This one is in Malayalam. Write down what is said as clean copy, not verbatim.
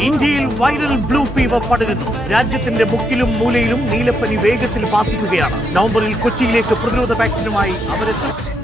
ഇന്ത്യയിൽ വൈറൽ ബ്ലൂ ഫീവർ പടരുന്നു. രാജ്യത്തിന്റെ മുക്കിലും മൂലയിലും നീലപ്പനി വേഗത്തിൽ ബാധിക്കുകയാണ്. നവംബറിൽ കൊച്ചിയിലേക്ക് പ്രതിരോധ വാക്സിനുമായി അവരെത്തും.